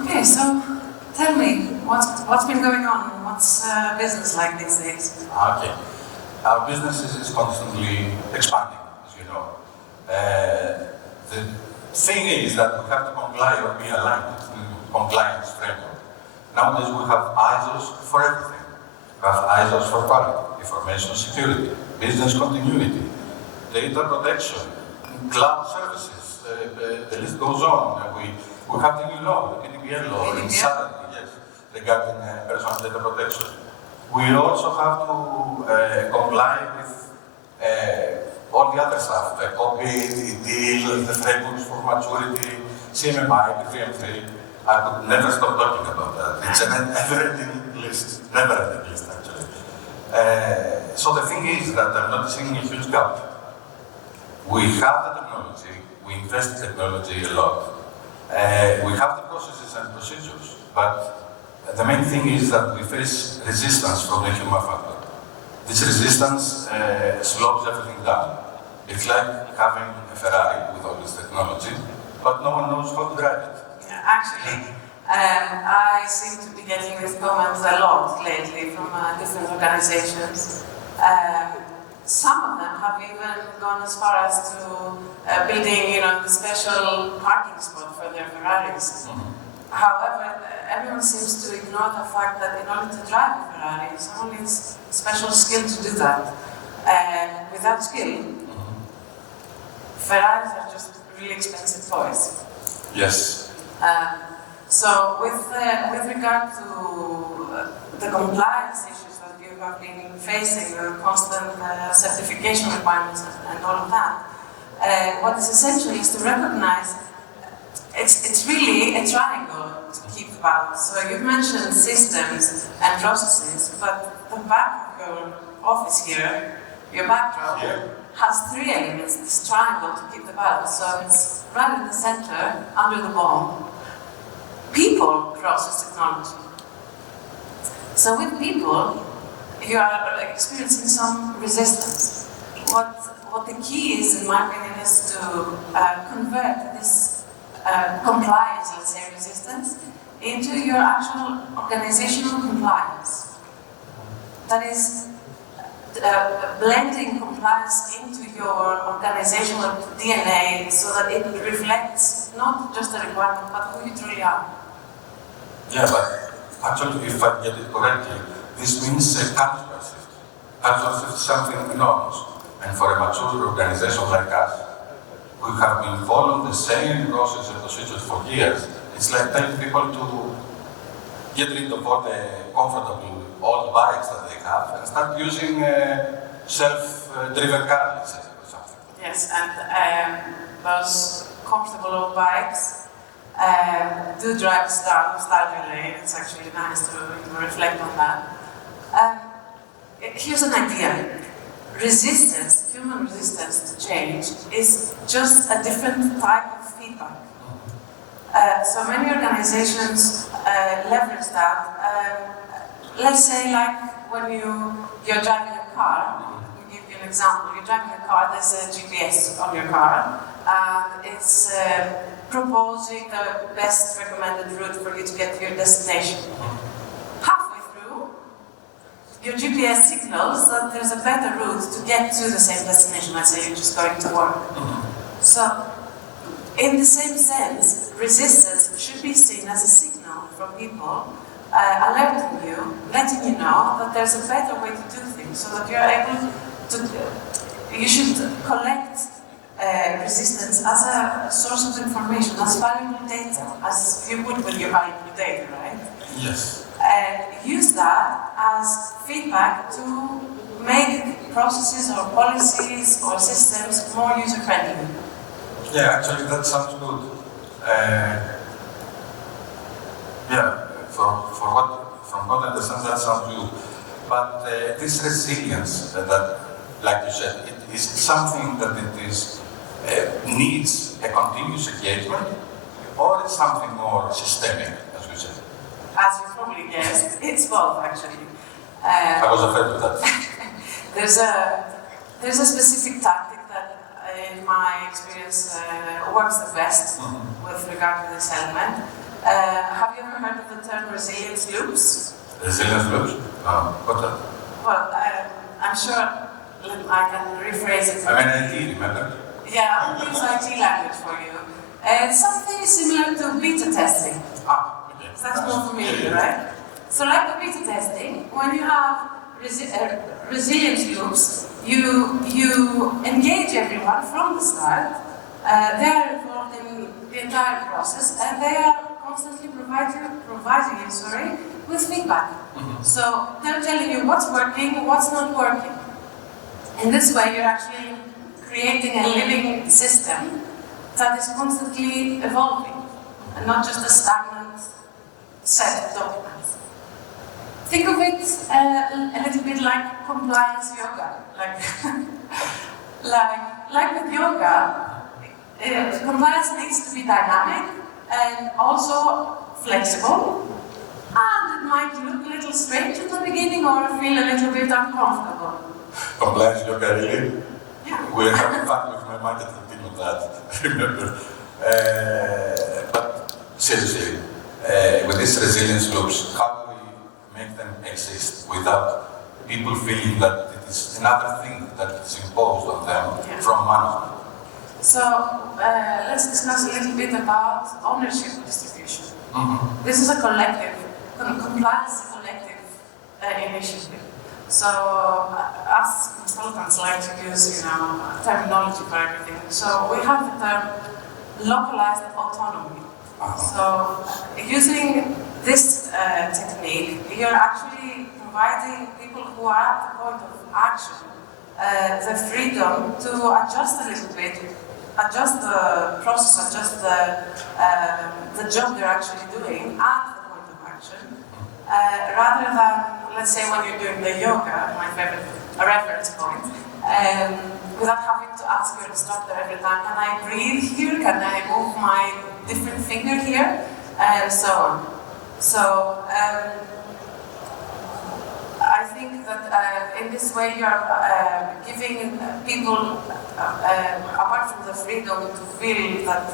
Okay, so tell me, what's been going on? What's business like these days? Okay. Our business is constantly expanding, as you know. The thing is that we have to comply or be aligned to compliance framework. Nowadays we have ISOs for everything. We have ISOs for quality, information security, business continuity, data protection, cloud services, the list goes on. We have the new law, the PDPL law, yes, regarding personal data protection. We also have to comply with all the other stuff, the COVID, the frameworks for maturity, CMMI, P3M3. I could never stop talking about that. It's an never-ending list, never-ending list actually. So the thing is that I'm not seeing a huge gap. We have the technology, we invest in technology a lot. We have the processes and procedures, but the main thing is that we face resistance from the human factor. This resistance slows everything down. It's like having a Ferrari with all this technology, but no one knows how to drive it. Yeah, actually, I seem to be getting these comments a lot lately from different organizations. Some of them have even gone as far as to building, the special parking spot for their Ferraris. However, everyone seems to ignore the fact that in order to drive a Ferrari, someone needs special skill to do that. Without skill, Ferraris are just really expensive toys. Yes. So with regard to the compliance issues that you have been facing, the constant certification requirements and all of that, what is essential is to recognize it's really a triangle to keep the balance. So you've mentioned systems and processes, but the back of your office here, your backdrop, has three elements, this triangle to keep the balance. So it's right in the center, under the bomb, people, process, technology. So with people, you are experiencing some resistance. What the key is, in my opinion, is to convert this compliance, let's say resistance, into your actual organizational compliance. That is, blending compliance into your organizational DNA so that it reflects not just a requirement, but who you truly are. Yeah, but actually, if I get it correctly, this means a cultural shift. Cultural shift is something enormous. And for a mature organization like us, we have been following the same process and procedures for years. It's like telling people to get rid of all the comfortable old bikes that they have and start using self-driven cars, let's say, or something. Yes, and those comfortable old bikes do drive us down nostalgia lane. It's actually nice to reflect on that. Here's an idea. Resistance, human resistance to change, is just a different type of feedback. So many organizations leverage that. Let's say, like when you're driving a car. I'll give you an example. You're driving a car. There's a GPS on your car, and it's proposing the best recommended route for you to get to your destination. Halfway through, your GPS signals that there's a better route to get to the same destination. Let's say you're just going to work. So, in the same sense, resistance should be seen as a signal from people alerting you, letting you know that there's a better way to do things, so that you're able to. You should collect resistance as a source of information, as valuable data, as you would with your valuable data, right? Yes. And use that as feedback to make processes or policies or systems more user-friendly. Yeah, actually that sounds good. From what I understand, that sounds good. But this resilience that, like you said, it is something that it is needs a continuous engagement, or it's something more systemic, as we said. As you probably guessed, it's both actually. I was afraid of that. There's a specific tactic that, in my experience, works the best with with regard to this element. Have you ever heard of the term resilience loops? Resilience loops? No. What's that? Well, I'm sure I can rephrase it. I mean, IT, remember? Yeah, I'll use IT language for you. Something similar to beta testing. Okay. So that's more familiar, right? So like the beta testing, when you have resilience loops, you engage everyone from the start. They are involved in the entire process, and they are constantly providing you with feedback. So they're telling you what's working, what's not working. In this way, you're actually creating a living system that is constantly evolving, and not just a stagnant set of documents. Think of it a little bit like compliance yoga. Like with yoga, compliance needs to be dynamic and also flexible, and it might look a little strange at the beginning or feel a little bit uncomfortable. Compliance yoga, really? Yeah. We're having fun with my marketing team on that, remember. But seriously, with these resilience loops, how do we make them exist without people feeling that it is another thing that is imposed on them from management? So let's discuss a little bit about ownership distribution. This is a collective, compliance is a collective initiative. So us consultants like to use, terminology for everything. So we have the term localized autonomy. So using this technique, you're actually providing people who are at the point of action the freedom to adjust a little bit, adjust the process, adjust the job they're actually doing at the point of action, rather than, let's say, when you're doing the yoga, my favorite reference point, without having to ask your instructor every time, can I breathe here? Can I move my different finger here? And so on. So I think that in this way you're giving people, apart from the freedom to feel that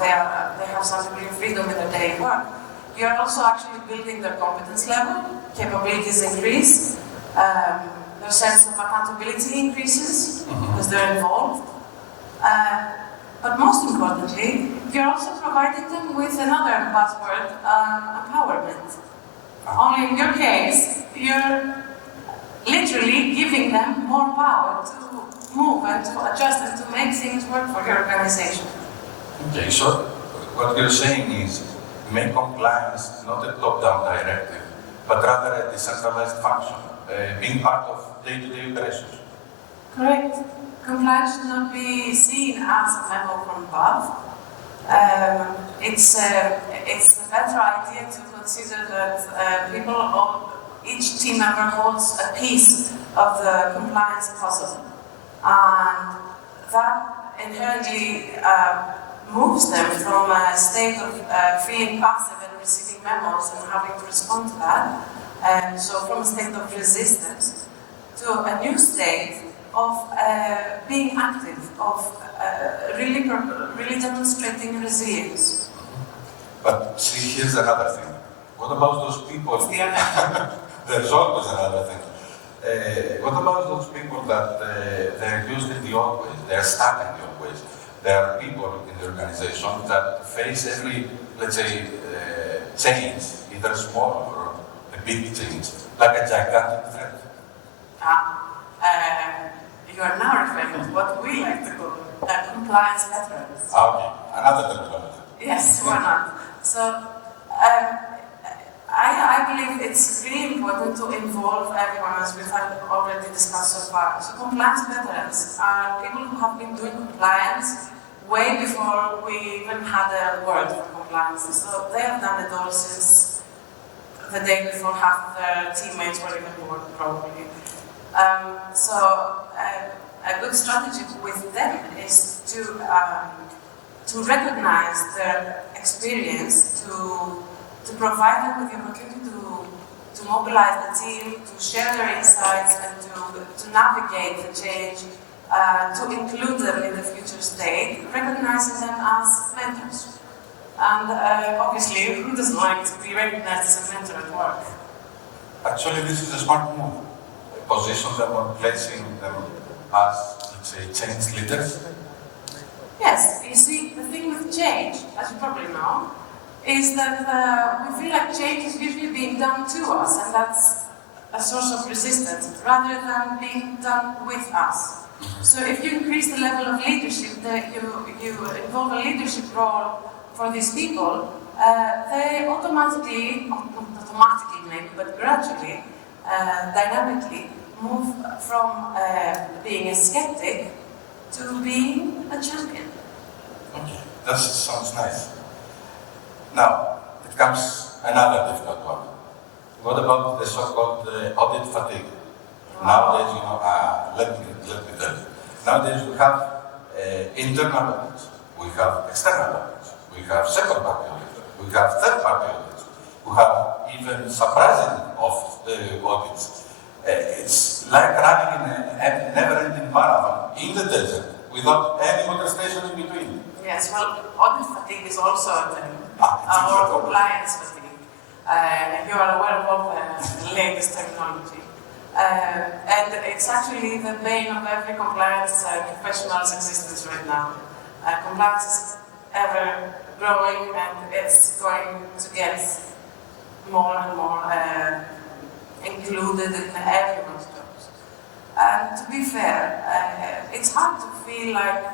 they have some degree of freedom in their daily work, you're also actually building their competence level, capabilities increase, their sense of accountability increases because they're involved. But most importantly, you're also providing them with another buzzword, empowerment. Only in your case, you're literally giving them more power to move and to adjust and to make things work for your organization. Okay, so what you're saying is make compliance not a top-down directive, but rather a decentralized function, being part of day-to-day operations. Correct. Compliance should not be seen as a memo from above. It's a better idea to consider that each team member holds a piece of the compliance puzzle, and that inherently moves them from a state of feeling passive and receiving memos and having to respond to that, so from a state of resistance to a new state of being active, of really demonstrating resilience. But see, here's another thing. What about those people? There's always another thing. What about those people that they're used in the old ways, they're stuck in the old ways? There are people in the organization that face every, let's say, change, either small or a big change, like a gigantic threat. You are now referring to what we like to call compliance veterans. Okay, another terminology. Yes, why not? So, I believe it's really important to involve everyone, as we've already discussed so far. So compliance veterans are people who have been doing compliance way before we even had a word for compliance. So they have done it all since the day before half of their teammates were even born, probably. So a good strategy with them is to recognize their experience, to provide them with the opportunity to mobilize the team, to share their insights, and to navigate the change, to include them in the future state, recognizing them as mentors. And obviously, who doesn't like to be recognized as a mentor at work? Actually, this is a smart move. Position them or placing them as, let's say, change leaders. Yes, you see, the thing with change, as you probably know, is that we feel like change is usually being done to us, and that's a source of resistance, rather than being done with us. So if you increase the level of leadership, that you involve a leadership role for these people, they automatically, not automatically maybe, but gradually, dynamically, move from being a skeptic to being a champion. Okay, that sounds nice. Now, it comes another difficult one. What about the so-called audit fatigue? Nowadays, let me tell you. Nowadays, we have internal audits, we have external audits, we have second-party audits, we have third-party audits, we have even surprising audits. It's like running in a never-ending marathon in the desert without any motor station in between. Yes, well, audit fatigue is also a thing, or compliance fatigue. You are aware of all the latest technology. And it's actually the bane of every compliance professional's existence right now. Compliance is ever growing, and it's going to get more and more included in everyone's jobs. And to be fair, it's hard to feel like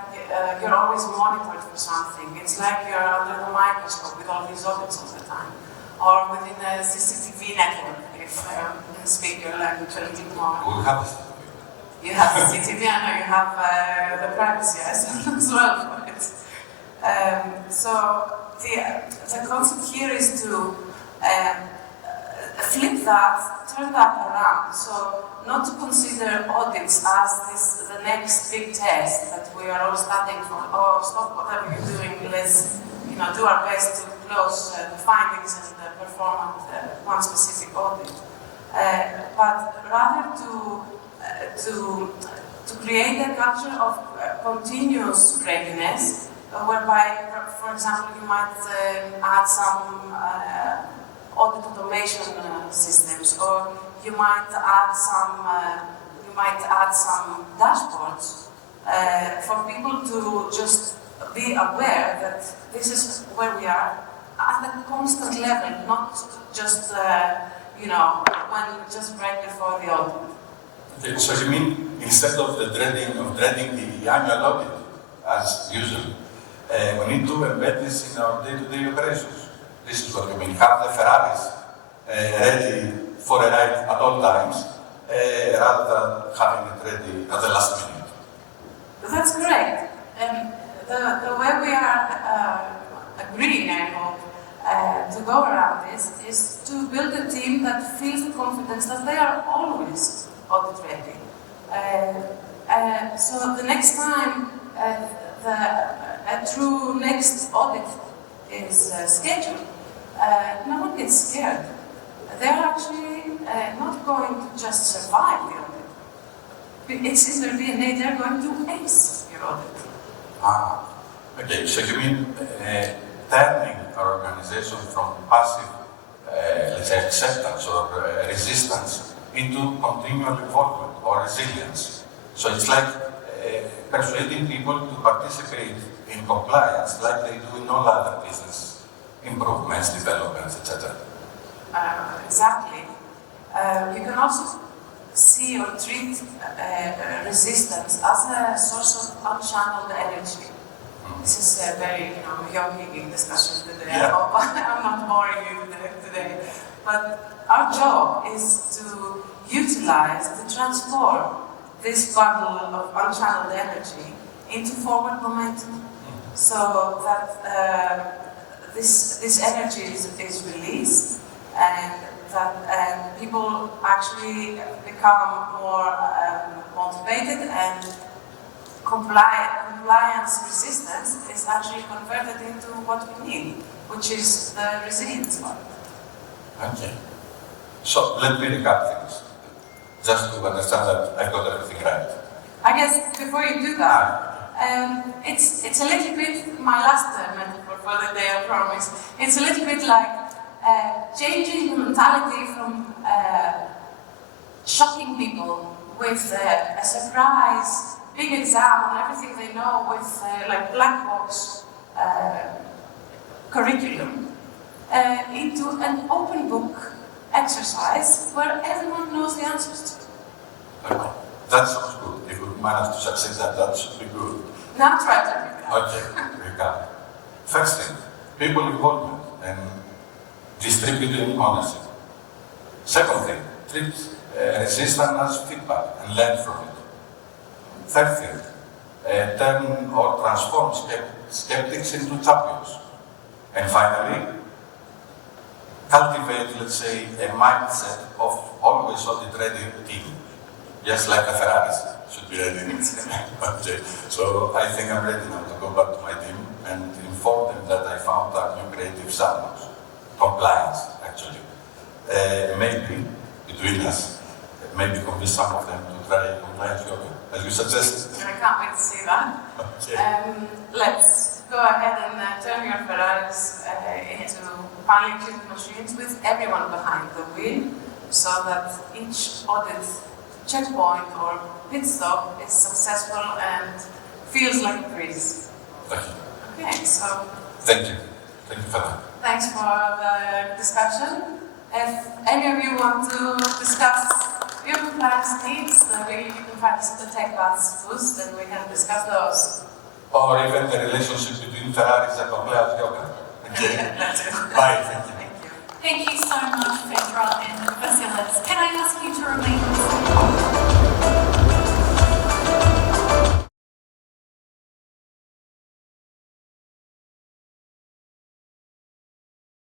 you're always monitored for something. It's like you're under the microscope with all these audits all the time, or within a CCTV network, if you can speak your language a little more. We have CCTV. You have CCTV, I know you have the privacy as well for it. So the concept here is to flip that, turn that around. So not to consider audits as the next big test that we are all studying for. Oh, stop whatever you're doing, let's do our best to close the findings and perform one specific audit. But rather to create a culture of continuous readiness, whereby, for example, you might add some audit automation systems, or you might add some dashboards for people to just be aware that this is where we are at a constant level, not just when just right before the audit. Okay, so you mean instead of dreading the annual audit as usual, we need to embed this in our day-to-day operations. This is what we mean. Have the Ferraris ready for a ride at all times, rather than having it ready at the last minute. That's correct. And the way we are agreeing, I hope, to go around this is to build a team that feels the confidence that they are always audit ready. So the next time a true next audit is scheduled, no one gets scared. They're actually not going to just survive the audit. It's in their DNA, they're going to ace your audit. Okay, so you mean turning our organization from passive, let's say, acceptance or resistance into continual involvement or resilience. So it's like persuading people to participate in compliance like they do in all other business improvements, developments, etc. Exactly. You can also see or treat resistance as a source of unchanneled energy. This is a very, yogi discussion today. Yeah. I hope I'm not boring you today. But our job is to utilize, to transform this bundle of unchanneled energy into forward momentum, so that this energy is released, and that people actually become more motivated, and compliance resistance is actually converted into what we need, which is the resilience part. Okay. So let me recap things, just to understand that I got everything right. I guess before you do that, It's a little bit, my last metaphor for the day, I promise. It's a little bit like changing the mentality from shocking people with a surprise, big exam on everything they know with like black box curriculum into an open book exercise where everyone knows the answers to. Okay. That sounds good. If we manage to succeed that should be good. Now try to recap. Okay, recap. First thing, people involvement and distributing ownership. Second thing, treat resistance as feedback and learn from it. Third thing, turn or transform skeptics into champions. And finally, cultivate, let's say, a mindset of always audit-ready team. Just like the Ferraris should be ready. Okay. So I think I'm ready now to go back to my team and inform them that I found our new creative sandbox. Compliance, actually. Maybe, between us, maybe convince some of them to try compliance yoga, as you suggested. I can't wait to see that. Okay. Let's go ahead and turn your Ferraris into finely tuned machines with everyone behind the wheel, so that each audit checkpoint or pit stop is successful and feels like a breeze. Thank you. Okay, so Thank you. Thank you for that. thanks for the discussion. If any of you want to discuss your compliance needs, you can find us at the TEKPATHS booth and we can discuss those. Or even the relationship between Ferraris and compliance yoga. Okay. That's it. Bye. Thank you. Thank you. Thank you so much, Phaedra and Vassilis. Can I ask you to remain